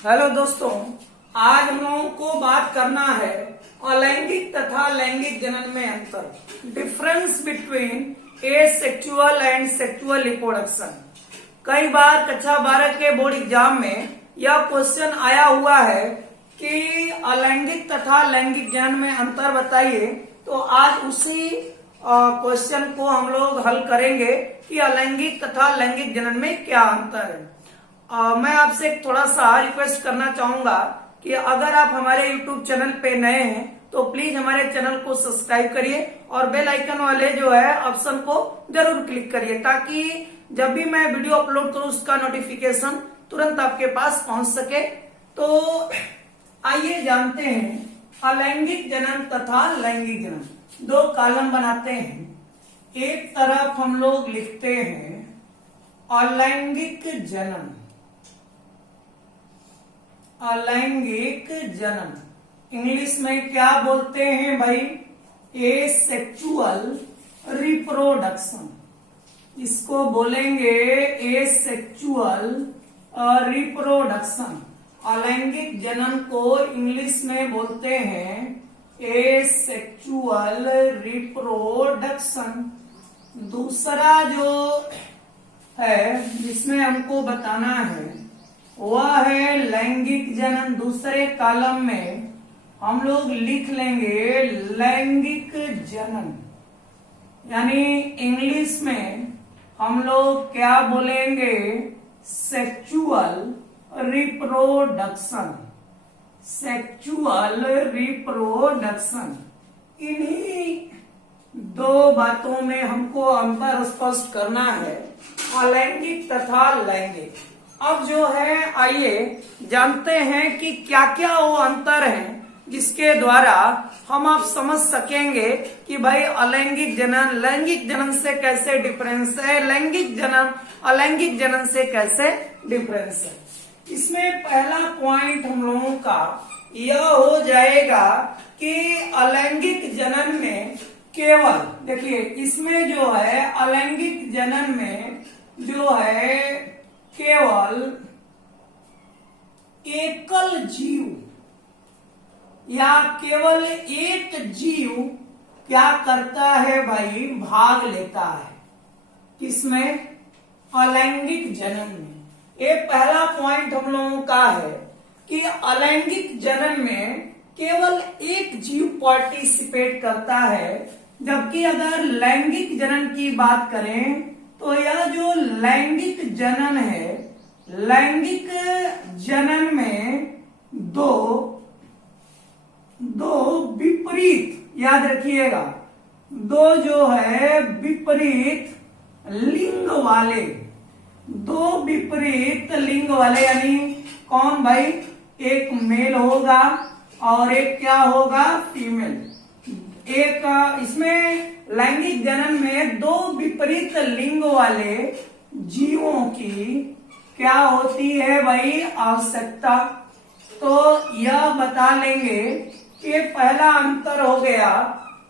Hello दोस्तों, आज हम लोगों को बात करना है अलैंगिक तथा लैंगिक जनन में अंतर, difference between asexual and sexual reproduction. कई बार कक्षा 12 के बोर्ड एग्जाम में यह क्वेश्चन आया हुआ है कि अलैंगिक तथा लैंगिक जनन में अंतर बताइए। तो आज उसी क्वेश्चन को हम लोग हल करेंगे कि अलैंगिक तथा लैंगिक जनन में क्या अंतर है। मैं आपसे एक थोड़ा सा रिक्वेस्ट करना चाहूंगा कि अगर आप हमारे YouTube चैनल पे नए हैं तो प्लीज हमारे चैनल को सब्सक्राइब करिए और बेल आइकन वाले जो है ऑप्शन को जरूर क्लिक करिए, ताकि जब भी मैं वीडियो अपलोड करूं उसका नोटिफिकेशन तुरंत आपके पास पहुंच सके। तो आइए जानते हैं अलैंगिक जनन तथा लैंगिक जनन। दो कॉलम बनाते हैं, एक तरफ हम लोग लिखते हैं अलैंगिक जनन, अलैंगिक जनन इंग्लिश में क्या बोलते हैं भाई? Asexual reproduction. इसको बोलेंगे एसेक्सुअल रिप्रोडक्शन। अलैंगिक जनन को इंग्लिश में बोलते हैं एसेक्सुअल रिप्रोडक्शन। दूसरा जो है जिसमें हमको बताना है वह है लैंगिक जनन। दूसरे कॉलम में हम लोग लिख लेंगे लैंगिक जनन, यानी इंग्लिश में हम लोग क्या बोलेंगे? Sexual reproduction, sexual reproduction. इन्हीं दो बातों में हमको अंतर स्पष्ट करना है, अलैंगिक तथा लैंगिक। अब जो है आइए जानते हैं कि क्या क्या वो अंतर है जिसके द्वारा हम आप समझ सकेंगे कि भाई अलैंगिक जनन लैंगिक जनन से कैसे डिफरेंस है, लैंगिक जनन अलैंगिक जनन से कैसे डिफरेंस है। इसमें पहला पॉइंट हम लोगों का यह हो जाएगा कि अलैंगिक जनन में केवल देखिए, इसमें जो है अलैंगिक जनन में जो है केवल एकल जीव या केवल एक जीव क्या करता है भाई? भाग लेता है। किसमें? अलैंगिक जनन में। ये पहला पॉइंट हम लोगों का है कि अलैंगिक जनन में केवल एक जीव पार्टिसिपेट करता है, जबकि अगर लैंगिक जनन की बात करें तो यह जो लैंगिक जनन है, लैंगिक जनन में दो विपरीत, याद रखिएगा, दो जो है विपरीत लिंग वाले, दो विपरीत लिंग वाले, यानी कौन भाई? एक मेल होगा और एक क्या होगा? फीमेल। एक इसमें लैंगिक जनन में दो विपरीत लिंग वाले जीवों की क्या होती है भाई? आवश्यकता। तो यह बता लेंगे कि पहला अंतर हो गया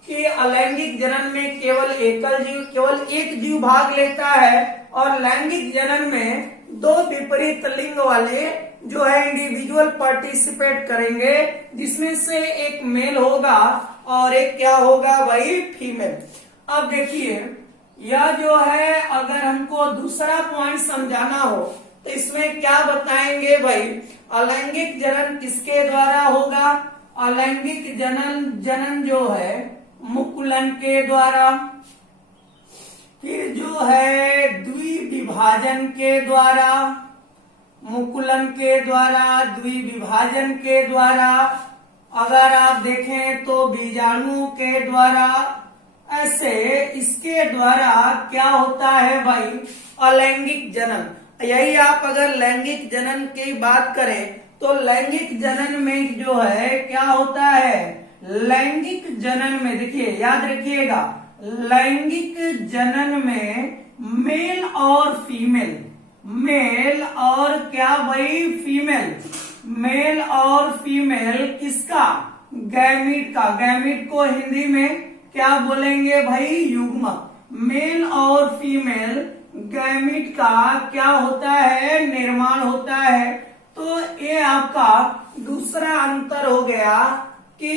कि अलैंगिक जनन में केवल एकल जीव, केवल एक जीव भाग लेता है, और लैंगिक जनन में दो विपरीत लिंग वाले जो है इंडिविजुअल पार्टिसिपेट करेंगे, जिसमें से एक मेल होगा और एक क्या होगा भाई? फीमेल। अब देखिए, यह जो है अगर हमको दूसरा पॉइंट समझाना हो तो इसमें क्या बताएंगे भाई? अलैंगिक जनन किसके द्वारा होगा? अलैंगिक जनन जो है मुकुलन के द्वारा, फिर जो है द्विविभाजन के द्वारा, मुकुलन के द्वारा, द्विविभाजन के द्वारा, अगर आप देखें तो बीजाणु के द्वारा, ऐसे इसके द्वारा क्या होता है भाई? अलैंगिक जनन। यही आप अगर लैंगिक जनन की बात करें तो लैंगिक जनन में जो है क्या होता है? लैंगिक जनन में देखिए, याद रखिएगा, लैंगिक जनन में मेल और फीमेल, मेल और क्या भाई? फीमेल। मेल और फीमेल किसका? गैमीट का। गैमीट को हिंदी में क्या बोलेंगे भाई? युग्मक। मेल और फीमेल गैमीट का क्या होता है? निर्माण होता है। तो ये आप दूसरा अंतर हो गया कि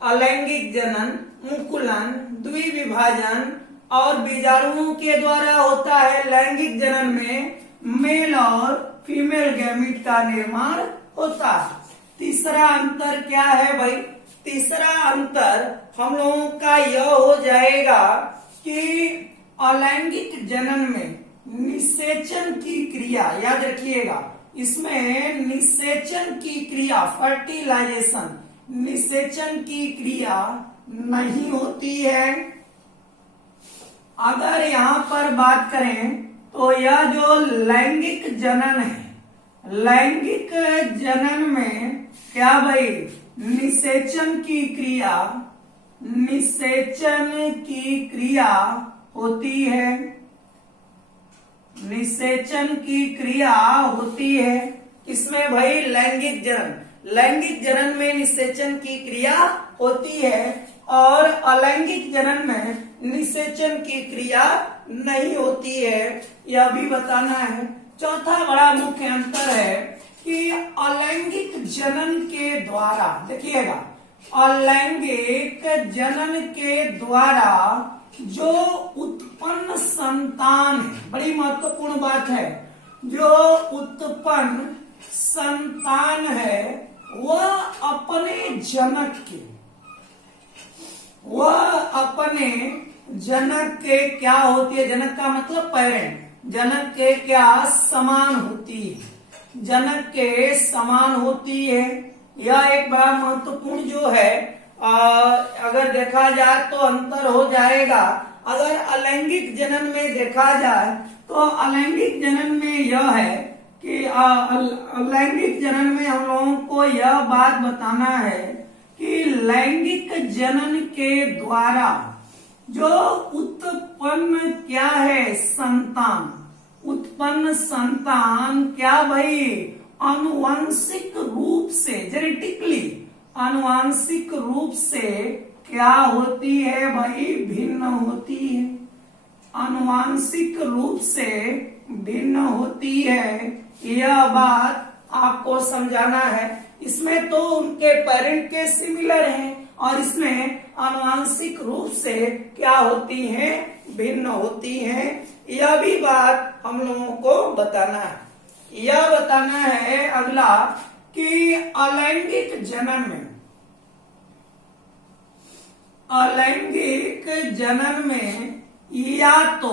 अलैंगिक जनन, मुकुलन, द्विविभाजन और बीजाणुओं के द्वारा होता है। लैंगिक जनन में मेल और फीमेल गैमीट का निर्माण होता है। तीसरा अंतर क्या है भाई? तीसरा अंतर हम लोगों का यह हो जाएगा कि अलैंगिक जनन में निषेचन की क्रिया, याद रखिएगा, इसमें निषेचन की क्रिया, फर्टिलाइजेशन, निषेचन की क्रिया नहीं होती है। अगर यहाँ पर बात करें तो यह जो लैंगिक जनन है, लैंगिक जनन में क्या भाई? निषेचन की क्रिया, निषेचन की क्रिया होती है, निषेचन की क्रिया होती है। किसमें भाई? लैंगिक जनन, लैंगिक जनन में निषेचन की क्रिया होती है और अलैंगिक जनन में निषेचन की क्रिया नहीं होती है, यह भी बताना है। चौथा बड़ा मुख्य अंतर है कि अलैंगिक जनन के द्वारा, देखिएगा, अलैंगिक जनन के द्वारा जो उत्पन्न संतान है, बड़ी महत्वपूर्ण बात है, जो उत्पन्न संतान है वह अपने जनक के, वह अपने जनक के क्या होती है? जनक का मतलब पेरेंट, जनक के क्या? समान होती है, जनक के समान होती है। यह एक बड़ा महत्वपूर्ण जो है, अगर देखा जाए तो अंतर हो जाएगा। अगर अलैंगिक जनन में देखा जाए तो अलैंगिक जनन में यह है कि अलैंगिक जनन में हम लोगों को यह बात बताना है कि लैंगिक जनन के द्वारा जो उत्पन्न क्या है? संतान, उत्पन्न संतान क्या भाई? आनुवंशिक रूप से, जेनेटिकली आनुवंशिक रूप से क्या होती है भाई? भिन्न होती है, आनुवंशिक रूप से भिन्न होती है। यह बात आपको समझाना है। इसमें तो उनके पेरेंट के सिमिलर हैं और इसमें आनुवंशिक रूप से क्या होती हैं? भिन्न होती हैं। यह भी बात हम लोगों को बताना है। यह बताना है अगला कि अलैंगिक जनन में, अलैंगिक जनन में या तो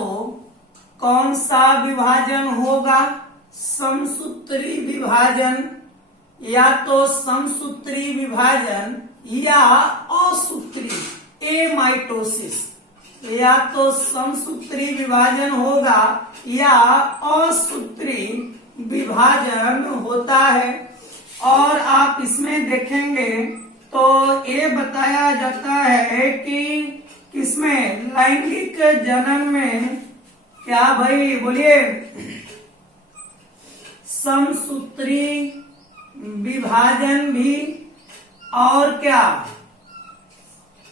कौन सा विभाजन होगा? समसूत्री विभाजन, या तो समसूत्री विभाजन या असूत्री एमाइटोसिस, या तो समसूत्री विभाजन होगा या असूत्री विभाजन होता है। और आप इसमें देखेंगे तो ये बताया जाता है कि किसमें? लैंगिक जनन में क्या भाई? बोलिए। समसूत्री विभाजन भी, और क्या?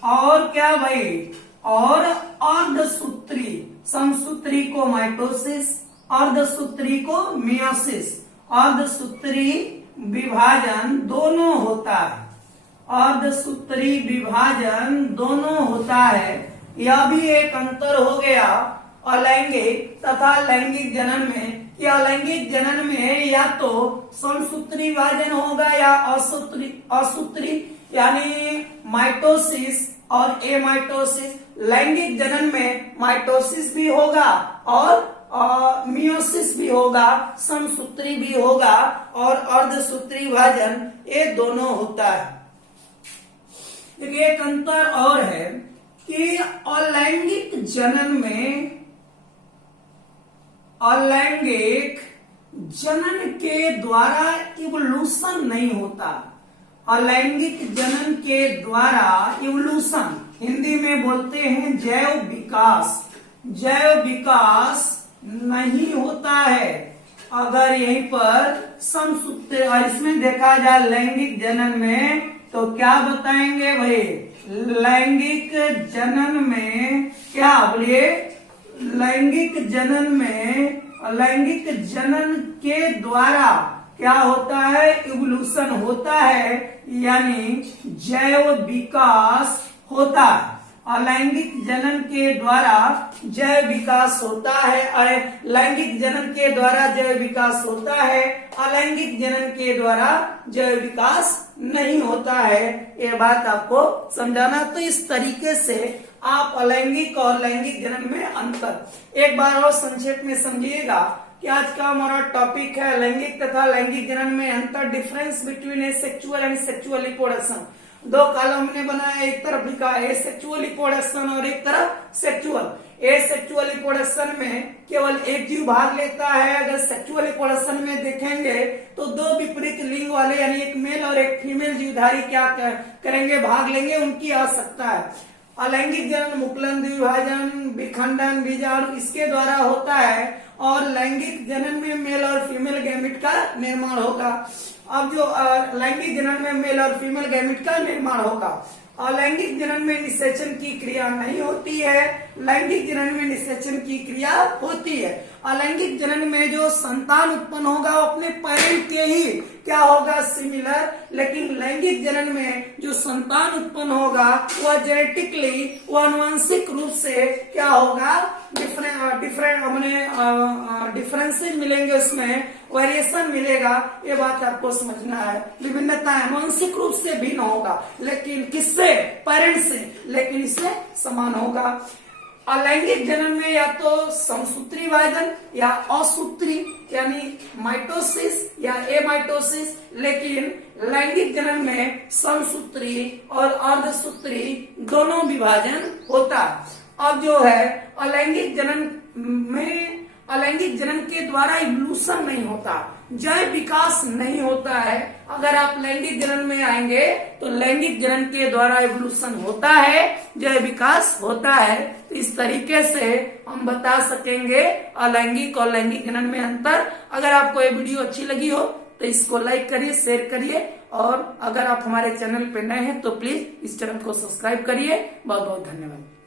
और क्या भाई? और अर्धसूत्री, समसूत्री को माइटोसिस, अर्धसूत्री को मियोसिस, अर्धसूत्री विभाजन दोनों होता है, अर्धसूत्री विभाजन दोनों होता है। यह भी एक अंतर हो गया अलैंगिक तथा लैंगिक जनन में, कि अलैंगिक जनन में या तो समसूत्री विभाजन होगा या असूत्री यानी माइटोसिस और एमाइटोसिस। लैंगिक जनन में माइटोसिस भी होगा और मियोसिस भी होगा, समसूत्री भी होगा और अर्धसूत्री विभाजन, ये दोनों होता है। देखिए एक अंतर और है कि अलैंगिक जनन में, अलैंगिक जनन के द्वारा इवोल्यूशन नहीं होता। अलैंगिक जनन के द्वारा इवोल्यूशन, हिंदी में बोलते हैं जैव विकास, जैव विकास नहीं होता है। अगर यहीं पर समसूत्र, और इसमें देखा जाए लैंगिक जनन में तो क्या बताएंगे भाई? लैंगिक जनन में क्या? बोलिए। लैंगिक जनन में, लैंगिक जनन के द्वारा क्या होता है, इवोल्यूशन होता है, यानी जैव विकास होता है। अलैंगिक जनन के द्वारा जैव विकास होता है, अरे लैंगिक जनन के द्वारा जैव विकास होता है, अलैंगिक जनन के द्वारा जैव विकास नहीं होता है। ये बात आपको समझाना। तो इस तरीके से आप अलैंगिक और लैंगिक जनन में अंतर एक बार और संक्षेप में समझिएगा कि आज का हमारा टॉपिक है लैंगिक तथा लैंगिक जनन में अंतर, difference between asexual and sexual reproduction. दो कॉलम हमने बनाया, एक तरफ लिखा एसेक्सुअल रिप्रोडक्शन और एक तरफ सेक्सुअल। एसेक्सुअल रिप्रोडक्शन में केवल एक जीव भाग लेता है। अगर सेक्सुअल रिप्रोडक्शन में देखेंगे तो दो विपरीत लिंग वाले यानी एक मेल और एक फीमेल जीवधारी क्या करेंगे, भाग लेंगे, उनकी आवश्यकता है। अलैंगिक जनन मुकुलन, द्विभाजन, विखंडन, बीजाणु इसके द्वारा होता है, और लैंगिक जनन में मेल और फीमेल गैमेट का निर्माण होगा। अब जो लैंगिक जनन में मेल और फीमेल गैमेट का निर्माण होगा। अलैंगिक जनन में निषेचन की क्रिया नहीं होती है, लैंगिक जनन में निषेचन की क्रिया होती है। अलैंगिक जनन में जो संतान उत्पन्न होगा वो अपने पेरेंट के ही क्या होगा, सिमिलर, लेकिन लैंगिक जनन में जो संतान उत्पन्न होगा वह जेनेटिकली, वह आनुवंशिक रूप से क्या होगा, डिफरेंसेस मिलेंगे, उसमें वेरिएशन मिलेगा। ये बात आपको समझना है। विभिन्नता आनुवंशिक रूप से भिन्न होगा, लेकिन किससे, पेरेंट से, लेकिन इससे समान होगा। अलैंगिक जनन में या तो समसूत्री विभाजन या असूत्री यानी माइटोसिस या एमाइटोसिस, लेकिन लैंगिक जनन में समसूत्री और अर्धसूत्री दोनों विभाजन होता है। अब जो है अलैंगिक जनन में, अलैंगिक जनन के द्वारा इवोल्यूशन नहीं होता, जैव विकास नहीं होता है। अगर आप लैंगिक जनन में आएंगे तो लैंगिक जनन के द्वारा इवोल्यूशन होता है, जैव विकास होता है। तो इस तरीके से हम बता सकेंगे अलैंगिक और लैंगिक जनन में अंतर। अगर आपको ये वीडियो अच्छी लगी हो तो इसको लाइक करिए, शेयर करिए, और अगर आप हमारे चैनल पे नए हैं तो प्लीज इस चैनल को सब्सक्राइब करिए। बहुत बहुत धन्यवाद।